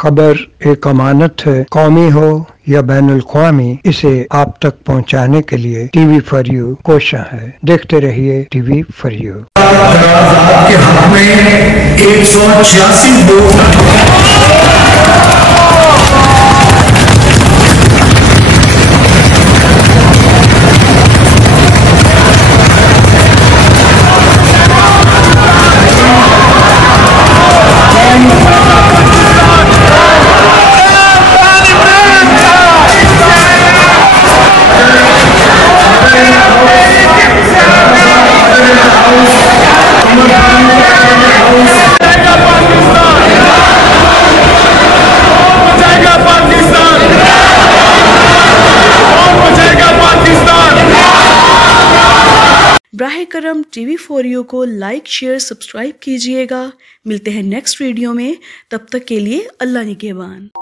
खबर एक अमानत है, कौमी हो या बैनुल-अक़वामी, इसे आप तक पहुंचाने के लिए टीवी फॉर यू कोशिश है। देखते रहिए टीवी फॉर यू। के हक में 186 वोट ब्राहे करम टीवी फॉर यू को लाइक शेयर सब्सक्राइब कीजिएगा। मिलते हैं नेक्स्ट वीडियो में, तब तक के लिए अल्लाह निगहबान।